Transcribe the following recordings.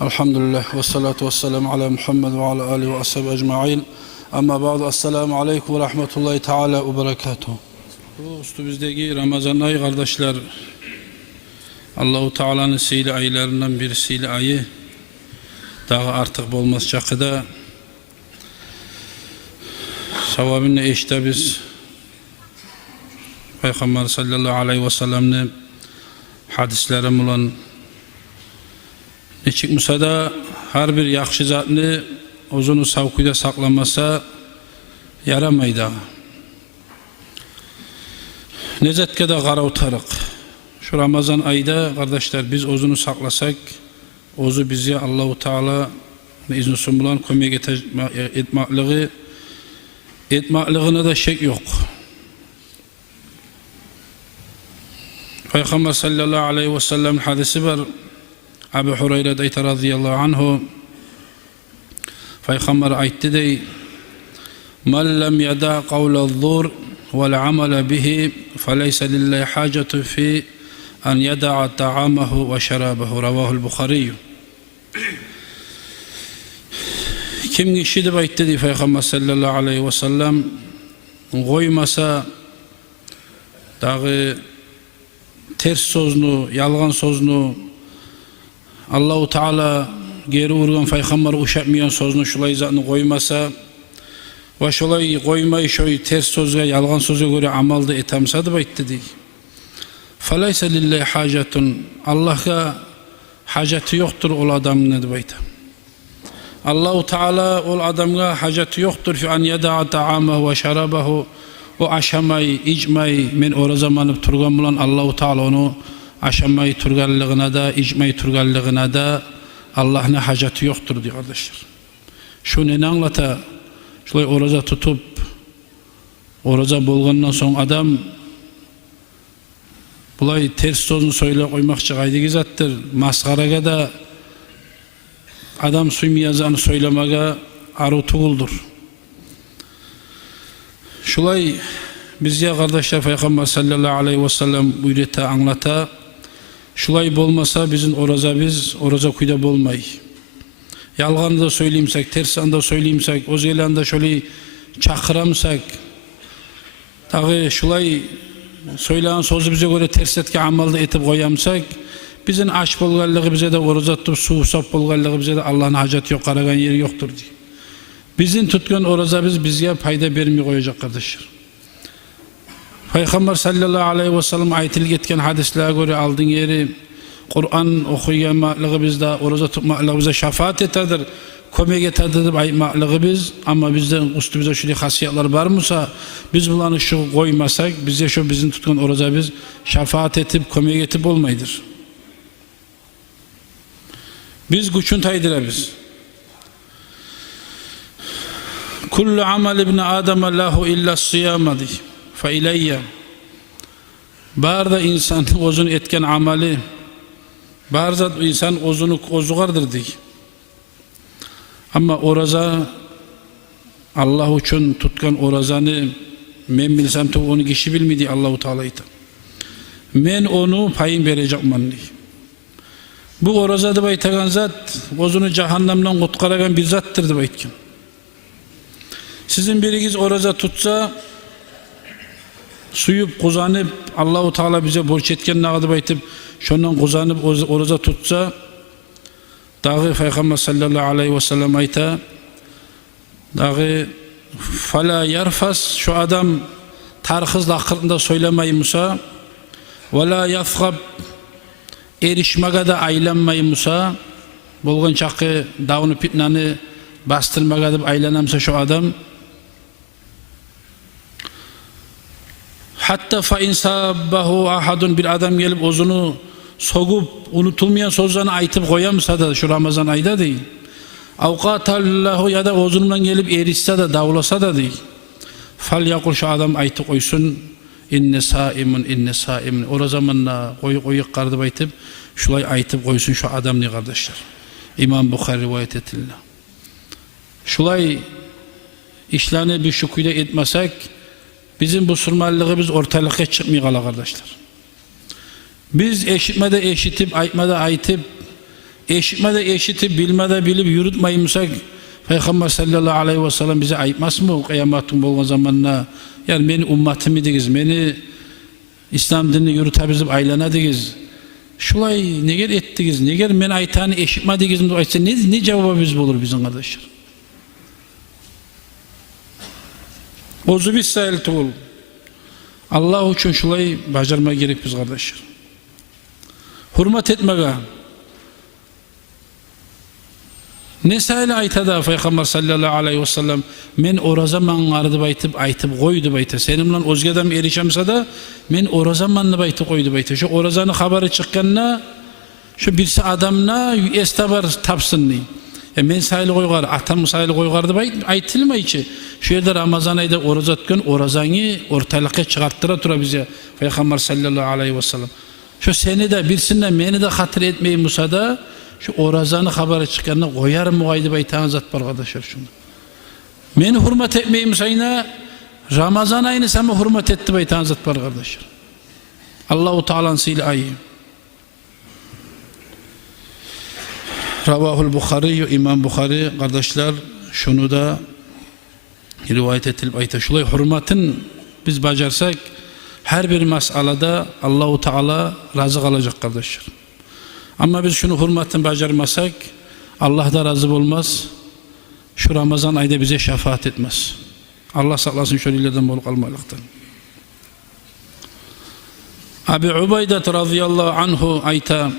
Elhamdülillah ve salatu ve selamu ala Muhammed ve ala alihi ve ashabi ecma'in. Amma ba'du, esselamu aleyküm ve rahmetullahi teala ve berekatuhu. Bu üstümüzdeki Ramazan ayı kardeşler, Allahu Teala'nın seyli aylarından birisiyle ayı, daha artık bolmaz çakıda savabını işte biz Peygamber sallallahu aleyhi ve sellem'nin hadislerim olan neçik musada her bir yaxşı zatını uzunu savkuyda saklamasa yaramaydı. Nezetke de qara utarıq. Şu Ramazan ayda kardeşler biz uzunu saklasak, ozu bizi Allahu Teala izni sunmulan kömek etmaklığına da şek yok. Peygamber sallallahu aleyhi ve sellem hadisi var. Ebu Hureyre deyte radıyallahu anhu Peygamber aytti dey men lem yeda kavlel zur vel amele bihi feleyse lillahi hacetu fi en yeda'a ta'amahu ve şerabehu ravahul Bukhari. Kim kişi de aytti dey Peygamber sallallahu aleyhi ve sellem koymasa dağı ters sözünü, yalgan sözünü Allahu Teala geri vurgan Peygamber uşatmayan sözünü şulay zatını koymasa ve şulay koymay şoy ters sözge, yalgan sözge göre amalda etamsa da baytti dey. Feleyse lillahi hacetun, Allah'a haceti yoktur ol adamın da baytti. Allahu Teala ol adamga haceti yoktur fi an yeda'a ta'amahu ve şerabahu, o aşamay, icmay, men o zamanı turgan bulan Allahu Teala onu aşamay turganlığına da, icmay turganlığına da Allah'ın haceti yoktur diyor kardeşler. Şu ne anlata, şöyle oruza tutup, oruza bolgandan sonra adam bulay ters sözünü söyle koymakçı gaydi gizattır. Maskaraga da adam suymiyazanı söylemege arı tuğuldur. Şulay biz ya kardeşler Peygamber sallallahu aleyhi ve sellem buyurta anlata, şulay bolmasa bizim oraza kuyda bolmay. Yalganı da söyleyimsek, tersanı da söyleyimsek, ozelanı da şöyle çakıramsak, tağı şulay söyleyen sözü bize göre ters etki amalda etip koyamsak, bizim aç bolgallığı bize de oraza tutup su sap bolgallığı bize de Allah'ın haceti yok, aragan yeri yoktur diye. Bizim tutkan oraza bizge payda vermeye koyacak kardeşler. Peygamber sallallahu aleyhi ve sellem ayetilik etken hadislere göre aldığın yeri Kur'an okuyamalığı bizde, oraza tutmalığı bize şefaat etedir, kömek etedir ayetmalığı biz, ama bizden üstümüzde şöyle hasiyetler var mısa biz bunları şu koymasak bize şu bizim tutkan oraza biz şefaat etip kömek etip olmaydır. Biz güçün taydıra biz. Kullu amal ibn Adem lahu illa siyama diy. Fa ileyye. Barda insan ozunu etken amali, barda insan ozunu ozugardır diy. Ama oraza Allah için tutkan orazanı men bilsem de onu kişi bilmedi Allahu Teala'ydı. Men onu payın vereceğim diy. Bu orazada baytagan zat ozunu cehennemden kutkaragan bir zattır da baytken. Sizin biriniz oraza tutsa, suyup, kuzanıp, Allahu Teala bize borç etken nağdı baytıp, şundan kuzanıp, oraza tutsa, dağı Peygamber sallallahu aleyhi ve sellem ayta, dağı, fala yarfas, şu adam tarhız lakırında söylemeyimsa, ve la yafgab, erişmege de aylanmayımsa, bolgan çakı, davını pitnanı, bastırmaga deb aylanamsa şu adam, hatta fa insabbahu ahadun, bir adam gelip ozunu sogup unutulmayan sözlerini aytıp koyamsa da şu Ramazan ayda değil. Avqatallahu, ya da ozunundan gelip erişse de davlasa da değil. Fal yakul, şu adam aytı koysun, inne saimun inne saimun. O zamanla koyuk kardı aytıp şulay aytıp koysun şu adam ne kardeşler. İmam Bukhari rivayet etildi. Şulay işlerini bir şüküyle etmesek bizim bu surmallığımız ortalığa çıkmıyor kardeşler. Biz eşitmede eşitip, aytmada aytıp Eşitmede eşitip, bilmede bilip yürütmeyimsak, Peygamber sallallahu aleyhi ve sellem bize ayıpmaz mı kıyamatın bolğan zamanına? Yani beni ummatım edigiz, beni İslam dinini yürütebilip aylanadigiz. Şulay neger ettigiz, neger men aytany eşitmedigiz dep aytsa ne cevabımız olur bizim kardeşler? Ozu biz sayıl tuğul. Allah için şulay bacarma gerek biz kardeşler. Hürmet etmege. Ne sayılı aytada Peygamber sallallahu aleyhi ve sellem men oraza mangardı aytıp koydu bayta. Senin bilen özge adam erişemse de men oraza manını baytı koydu bayta. Şu orazanın haberi çıkkanına şu birisi adamına estabar tapsın ni. Men sayılı koygar, atam sayılı koygardı bayt aytılma içi. Şu yerde Ramazan ayda oraza tutkan orazanı ortalıkta çıkarttıra tura bize Peygamber sallallahu aleyhi ve sellem. Şu seni de birisinden meni de hatır etmeyi Musa'da şu orazanı haberi çıkanına koyar mı gaydı baytağın zat var kardeşler şunu. Meni hürmet etmeyi Musa'yına Ramazan ayını sen mi hürmet etti baytağın zat var kardeşler. Allah-u Teala'nın sil ayı. Ravahul Bukhari, İmam Bukhari kardeşler şunu da rivayet etilip ayta. Şulay hürmetin biz bacarsak her bir meselede Allah-u Teala razı kalacak kardeşler. Ama biz şunu hürmetin bacarmasak Allah da razı olmaz. Şu Ramazan ayda bize şefaat etmez. Allah saklasın şöylelerden bol kalmalıktan. Abi Ubeyde radıyallahu anhu ayta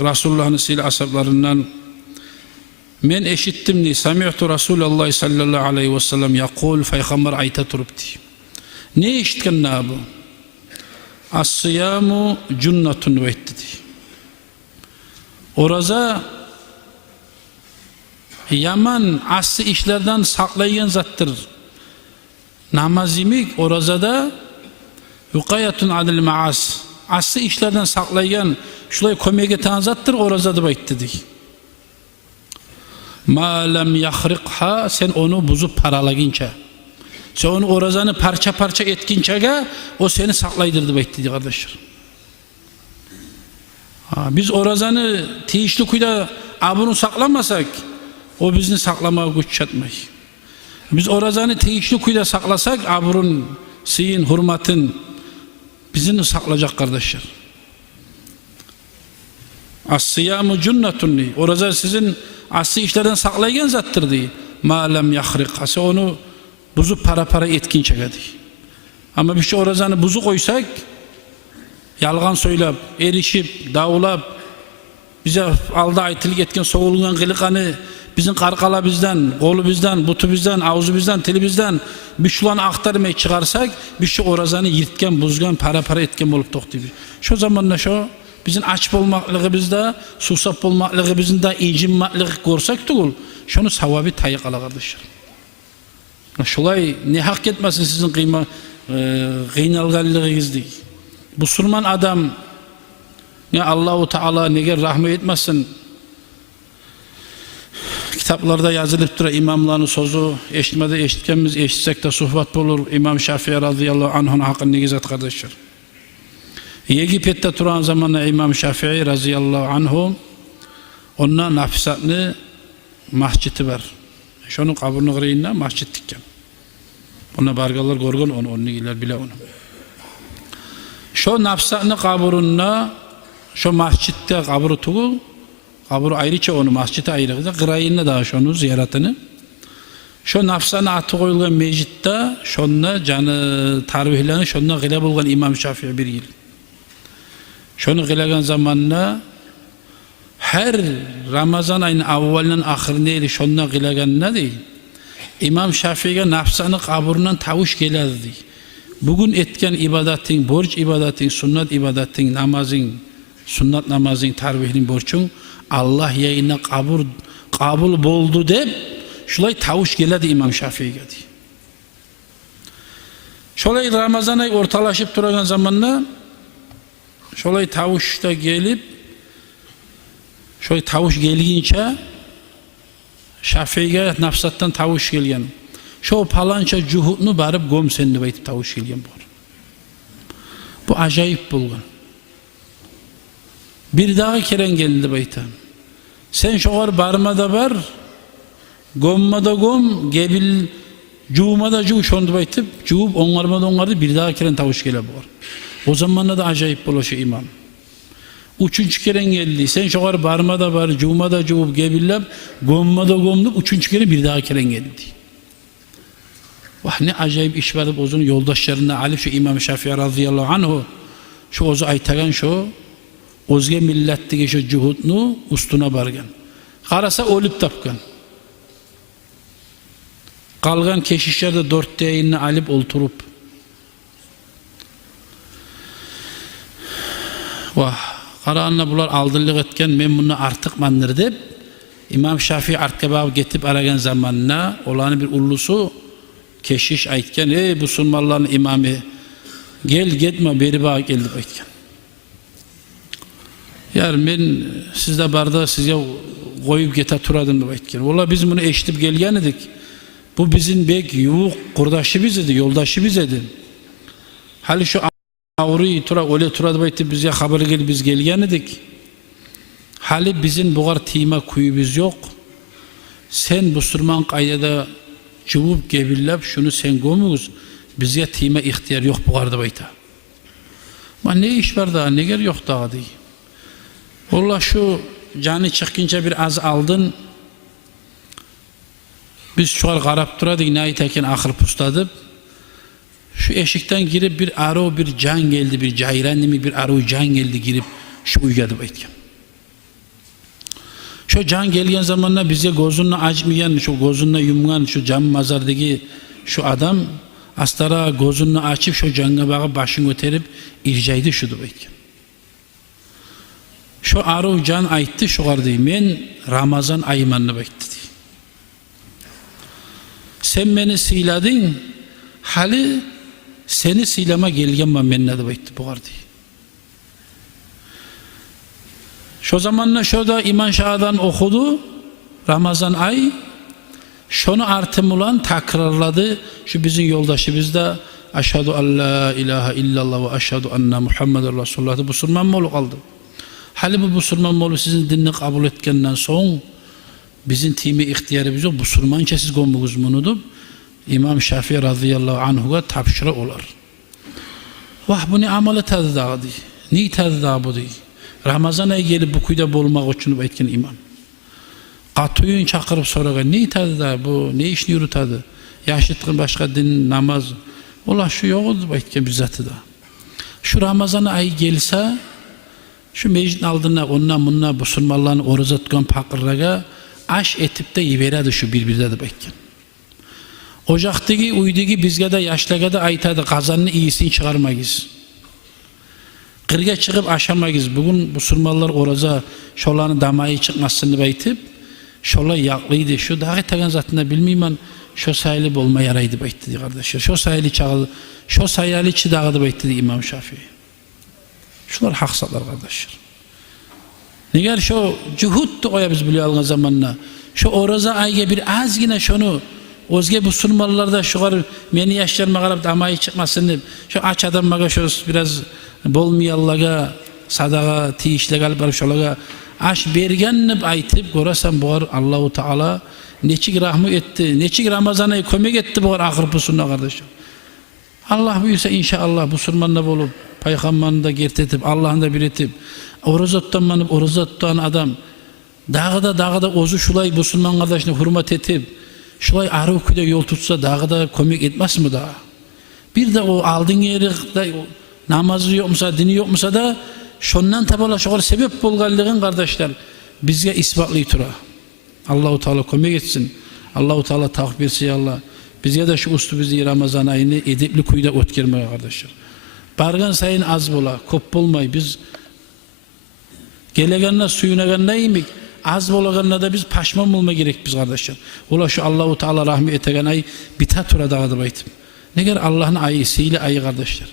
Resulullah'ın sil ashablarından men eşittim ni sami'tu Resulullah sallallahu aleyhi ve sellem yakul Peygamber ayta turupti. Ne eşitken ne bu? As-siyamu cunnatun ve etti. Oraza yaman aslı işlerden saklayan zattır. Namaz yemek orazada yukayatun adil maas. Aslı işlerden saklayan şulay komege tanzattır orazada bayttıdır. Ma lem yahrikha sen onu buzup paralagince. Sen onu orazanı parça parça etkinçege o seni saklaydırdı bayttıdır kardeşler. Biz orazanı teyişli kuyda abunu saklamasak o bizni saklamaya güç çatmay. Biz orazanı teyişli kuyda saklasak aburun, siyin, hürmetin bizini saklayacak kardeşler. As-siyamu cunnatun. Oraza sizin asli işlerden saklayan zattır diye. Ma lem yahrik. Onu buzu para etkin çekedi. Ama bir şey orazanı buzu koysak yalgan söylep, erişip, davulap bize alda aytılık etken soğulunan kılıkanı bizim karkala bizden, kolu bizden, butu bizden, ağzı bizden, tili bizden bir şulanı aktarmaya çıkarsak bir şey orazanı yırtken, buzgan, para etken olup toktu. Şu zamanla şu bizim aç olmaklığı bizde, susap olmaklığı bizim de incinmaklığı görsak da şunu savabı tayı kala kardeşler. Şulay ne hak etmesin sizin kıynalganlığınız değil. Bu Müslüman adam ya Allah-u Teala neger rahmet etmesin. Kitaplarda yazılıp duran imamların sözü eşitmede eşitkenimiz eşitsek de sohbet olur. İmam Şafii radıyallahu anh'ın hakkını negizat kardeşler. Yegipet'te duran zamanla İmam Şafii radıyallahu anh'u onunla nafisatını mascidi var. Şunun kaburunu kırayınla mascid dikken. Ona bargalar görgün onu giler bile onu. Şu nafisatını kaburunla şu mascidde kaburu tuğu kaburu ayrıca onu mascide ayrıca kırayınla daha şunu ziyaretini. Şu nafsana atı koyulgan meccitte şunla canı tarvihlerini şunla gile bulgan İmam Şafii bir yıl. Şunu gilegan zamanla her Ramazan ayının avvalinin ahirinde şunla gilegan ne değil? İmam Şafii'ye nafsanı kaburundan tavuş geldi. Bugün etken ibadetin, borç ibadetin, sünnet ibadetin, namazın, sünnet namazın, tarvihinin borçun Allah yayına kabul boldu deyip şulay tavuş geldi İmam Şafii'ye. Şolay Ramazan ayı ortalaşıp duran zamanla şolay tavuşta gelip şolay tavuş gelince Şafii'ye nafsattan tavuş gelgen. Şu palanca cuhudunu barıp gom sendi baytip tavuş gelgen bu. Bu acayip bulgun. Bir daha keren geldi bayta. Sen şoğar barmada bar, gommada gom, gebil cuğumada cuğ şondu baytıp, cuğup onlarmada onlardı bir daha keren tavuş gele boğar. O zamanla da acayip bulaşı imam. Üçüncü keren geldi. Sen şoğar barmada bar, cuğumada cuğup gebillep, gommada gomdup, üçüncü kere bir daha keren geldi. Vah ne acayip iş vardı bozun yoldaşlarında Ali şu İmam Şafii radıyallahu anhu şu ozu aytagan şu ozge milletdeki şu cuhudnu ustuna bargan. Qarasa ölüp tapgan. Qalgan keşişlerde dörtte yayınını alıp olturup vah qaranla bular aldırlık etken men bunu artık mandır deb İmam Şafii artga bağıb getip aragan zamanına olanı bir ullusu keşiş aytken ey bu sunmalların imamı gel gitme beri bağa gel deb aytgan. Yar men sizde barda sizge koyup gete turadım deb aytgan. Ola biz bunu eşitip gelgen edik. Bu bizim bek yuğuk kurdaşı idi, yoldaşı idi. Hali şu ağrıyı tura öyle tura deb aytip bizge haber gelip biz gelgen edik. Hali bizim buğar tima kuyubuz yok. Sen bu sürman qaydada cıvıp gebillep şunu sen gömüz bizge tima ihtiyar yok buğar deb ayta. Ma ne iş var daha ne ger yok daha dey. Vallahi şu canı çıkınca bir az aldın. Biz şu an qarab turadik ne aytaken ahır pustadıp. Şu eşikten girip bir arı bir can geldi bir cayranimi bir arı can geldi girip şu uyga deb aytgan. Şu can gelgen zamanla bize gözünü açmayan, şu gözünü yumgan, şu cam mazardaki şu adam astara gözünü açıp şu canga bağıp başını göterip ircaydı şu deb aytgan. Şu arı can aytdı şu qardı men Ramazan aymanını aytdı. Sen beni sıyladın, hali seni sıylama gelgenman men ne deb aytdı bu qardı. Şu zamanla şurada İman Şah'dan okudu Ramazan ay şunu artım ulan takrarladı şu bizim yoldaşımız da aşhadu en la ilahe illallah ve aşhadu enne Muhammeden Resulullah bu Müslüman molu kaldı. Hali bu Müslüman molu sizin dinini kabul etkenden son bizim timi ihtiyarımız yok Müslümanca siz gömüğüz bunu İmam Şafii radıyallahu anhu'a tapşıra olar. Vah bu ne amale tadı dağıdı. Niye tadı dağı bu değil? Ramazan ayı gelip bu kuyda bolmak için aytken imam. Katuyun çakırıp soragan ne tadı da bu ne işini yürütadı? Yaşıtkın başka din namaz. Ola şu yok oldu aytken bizzatı da. Şu Ramazan ayı gelse şu meclisin aldığına onunla bununla Müslümanların oruç tutkan pakırlaga aş etip de yiberedi şu birbirine de aytken. Ocaktaki uydaki bizge de yaşlaga da aytadı kazanını iyisini çıkarmayız. Kırga çıkıp aşamayız. Bugün Müslümanlar oraza şolanın damayı çıkmasını baytıp şola yaklıydı. Şu dağı tagan zatında bilmeyman şu sayılı olma yaraydı baytıdı kardeşler. Şu sayılı çağıdı. Şu sayılı çıdağıdı baytıdı İmam Şafii. Şular haksatlar kardeşler. Nigar şu cuhuttu oya biz biliyor algan zamanla. Şu oraza ayga bir az yine şunu özge Müslümanlarda şu kadar meni yaşlarıma karab damayı çıkmasını şu aç adammaga şu biraz bolmayallaga sadaga tiyişle galip barıp şolaga aş bergenip aytıp görasam buğar Allahu Teala neçik rahmı etti, neçik Ramazan'a kömek etti buğar ahir pusunna kardeşim. Allah buyursa inşallah Müslümanla bolup paygambarını da gertetip Allah'ını da bir etip oruza tutmanıp oruza tutan adam dağda ozu şulay Müslüman kardeşine hürmet etip şulay arı okuyda yol tutsa dağda kömek etmez mi daha? Bir de o aldığın yeri namazı yokmusa, dini yokmusa da şundan tabala şoğar sebep bolganlığın kardeşler bizge ispatlı tura. Allah-u Teala kömek etsin. Allah-u Teala tavuk versin Allah. Bizge de şu ustu bizi Ramazan ayını edepli kuyuda ötkermeye kardeşler. Bargan sayın az bola, kop bolmay biz gelegenle suyunaganla yemik az bolaganla da biz paşman olma gerek biz kardeşler. Ola şu Allah-u Teala rahmi etegen ay bita tura dağıdı baytım. Ne kadar Allah'ın ayı, sihirli ayı kardeşler.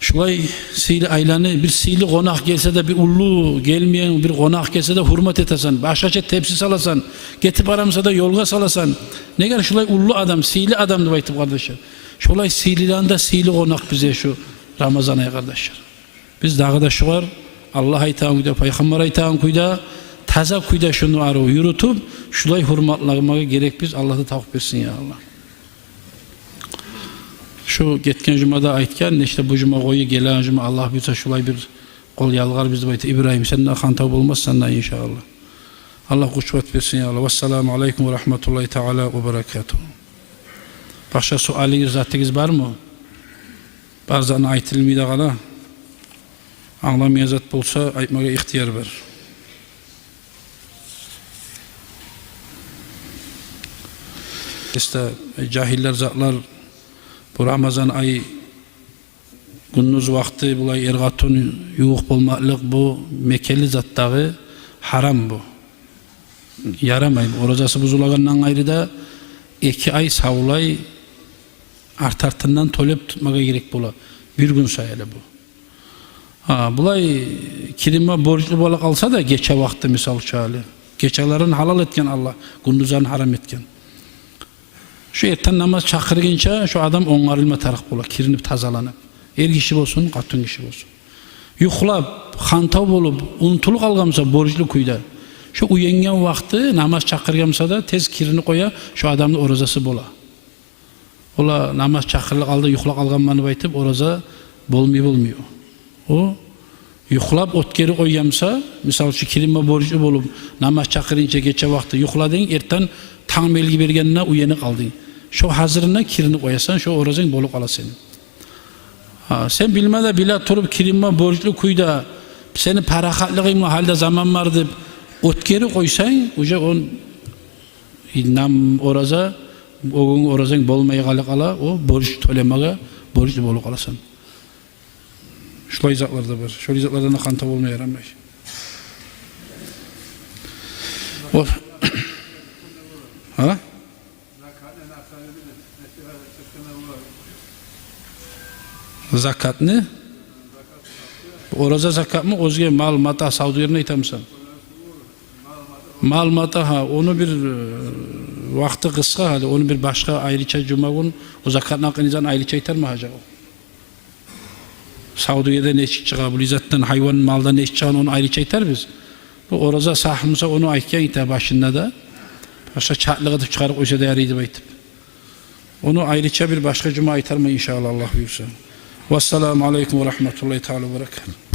Şulay sihirli aylanı bir sihirli konak gelse de bir ullu gelmeyen bir konak gelse de hürmet etesen, başkaça tepsi salasan, getip aramsa da yolga salasan. Ne kadar şulay ullu adam, sihirli adamdı baytım kardeşler. Şulay sihirlilanda sihirli konak bize şu Ramazan ayı kardeşler. Biz dağda şu var, Allah aytağın kuyda, Peygamber aytağın kuyda, taza kuyda şunu arı yürütüp şulay hurmatlamaga gerek biz. Allah da tavuk versin ya Allah. Şu ketken cumada aytgan, işte bu cuma koyu gelen cuma Allah bilse şulay bir kol yalgar bizi baytı. İbrahim senden hanta olmaz senden inşallah. Allah kuşvat versin ya Allah. Vesselamu aleyküm ve rahmetullahi teala ve berekatuhu. Başka sualiniz zatınız var mı? Bazen aytılmaydı kala. Anlamayan zat bolsa aytmaga ihtiyar ver. İşte cahiller zatlar bu Ramazan ayı gündüz vakti bulay ergatun yuğuk bolmaklık bu mekeli zattağı haram bu. Yaramayın. Orazası buzulagandan ayrı da 2 ay savulay artartından tolep tutmaga gerek bola. Bir gün sayılı bu. Bulay kirime borçlu bola kalsa da geçe vakti misal çağılı. Geçelerin halal etken Allah, gündüzlerin haram etken. Şu erten namaz çakırgınca şu adam onarılma taraf bola, kirinip tazalanıp. Er kişi olsun, katın kişi olsun. Yuxlap, xantav bolup, unutuluk algamsa borçlu kuyda. Şu uyengen vakti namaz çakırgamsa da tez kirini koya, şu adamın orazası bola. Ola namaz çakırlık aldı, yuxlak alganmanı baytıp, oraza bolmuyor. O yuxlap otkeri koyamsa, misal şu kirinme borçlu bolup, namaz çakırınca geçe vakti yuxladın, erten tan belgi bergenine uyeni kaldın. Şu hazırına kirini koyasan, şu orazın bolu kala senin. Sen bilmede bile turup kirinme borçlu kuyda, seni parakatlıkın halde zaman vardı, otkeri koysan, uca on nam oraza, o gün orazın bolmayı kala, o borç tolemaga, borçlu bolu kalasan. Şulay zatlarda var. Şulay zatlardan kanta olmaya yaramay. Ha? Zakat ne? Oraza zakat mı? Özge mal mata savdu yerine aytamsan. Mal mata ha onu bir vakti kısa hadi onu bir başka ayrıca cuma gün o zakat nakınızdan ayrıca aytar mı hacı? Saudiye'de ne çıkacak, bu izzetten hayvan maldan ne çıkacağını onu ayrıca aytar biz. Bu oraza sahımıza onu aytken ite başında da başka çatlığı da çıkarıp o şey değeriydi baytıp. Onu ayrıca bir başka cuma aytar mı inşallah Allah buyursa. Vesselamu aleyküm ve rahmetullahi teala ve berekatuhu.